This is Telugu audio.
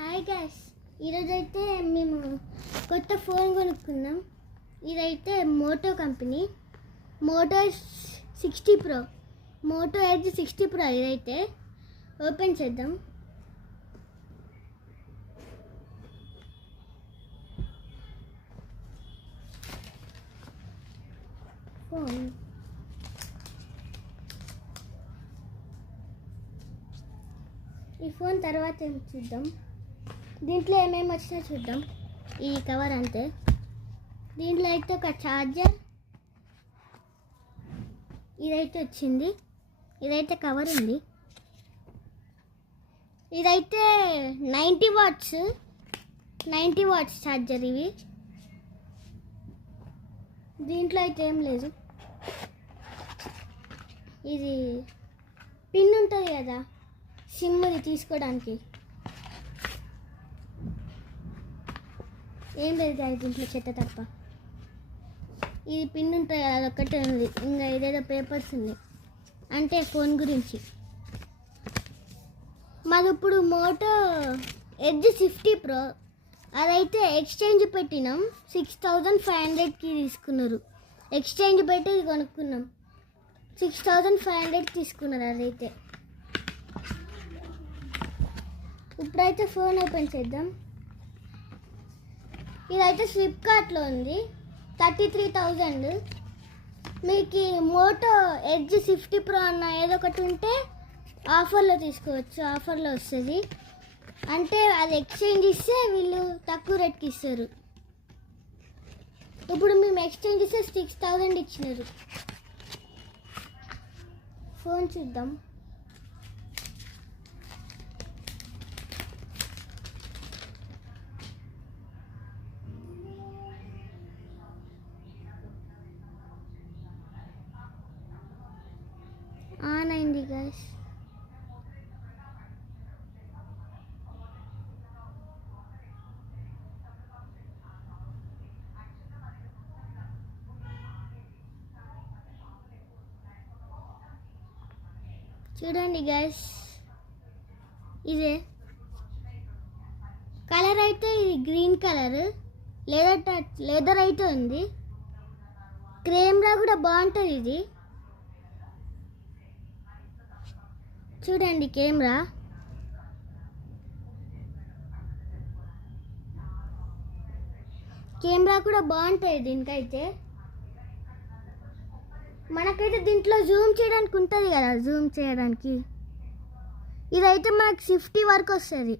హాయ్ గాయ్స్, ఈరోజైతే మేము కొత్త ఫోన్ కొనుక్కున్నాం. ఇదైతే Moto company Moto 60 pro, Moto Edge 60 pro. ఇదైతే ఓపెన్ చేద్దాం. ఫోన్ ఈ ఫోన్ తర్వాత ఏం చూద్దాం. దీంట్లో ఏమేమి వచ్చినా చూద్దాం. ఈ కవర్ అంతే. దీంట్లో అయితే ఒక ఛార్జర్ ఇదైతే వచ్చింది. ఇదైతే కవర్ ఉంది. ఇదైతే 90 వాట్స్ ఛార్జర్. ఇవి దీంట్లో అయితే ఏం లేదు. ఇది పిన్ ఉంటుంది కదా సిమ్ని తీసుకోవడానికి, ఏం లేదు కానీ దీంట్లో చెత్త తప్ప. ఇది పిన్ ఉంటుంది కదా, అదొక్కటే ఉంది. ఇంకా ఏదేదో పేపర్స్ ఉంది, అంటే ఫోన్ గురించి. మాకు ఇప్పుడు మోటో ఎడ్జ్ 50 ప్రో అదైతే ఎక్స్చేంజ్ పెట్టినాం. 6500కి తీసుకున్నారు. ఎక్స్చేంజ్ పెట్టి ఇది కొనుక్కున్నాం. 6500 తీసుకున్నారు. అదైతే ఇప్పుడైతే ఫోన్ ఓపెన్ చేద్దాం. ఇదైతే ఫ్లిప్కార్ట్లో ఉంది. 33,000. మీకు మోటో ఎడ్జ్ 50 ప్రో అన్న ఏదో ఒకటి ఉంటే ఆఫర్లో తీసుకోవచ్చు. ఆఫర్లో వస్తుంది. అంటే అది ఎక్స్చేంజ్ ఇస్తే వీళ్ళు తక్కువ రేట్కి ఇస్తారు. ఇప్పుడు మేము ఎక్స్చేంజ్ ఇస్తే 6000 ఇచ్చినారు. ఫోన్ చూద్దాం. ఆన్ అయింది గైస్. చూడండి గైస్, ఇదే కలర్ అయితే ఇది గ్రీన్ కలర్. లెదర్ అయితే ఉంది. కెమెరా కూడా బాగుంటుంది. ఇది చూడండి, కెమెరా కూడా బాగుంటుంది దీనికైతే. మనకైతే దీంట్లో జూమ్ చేయడానికి ఉంటుంది కదా, జూమ్ చేయడానికి. ఇదైతే మనకు 50 వరకు వస్తుంది.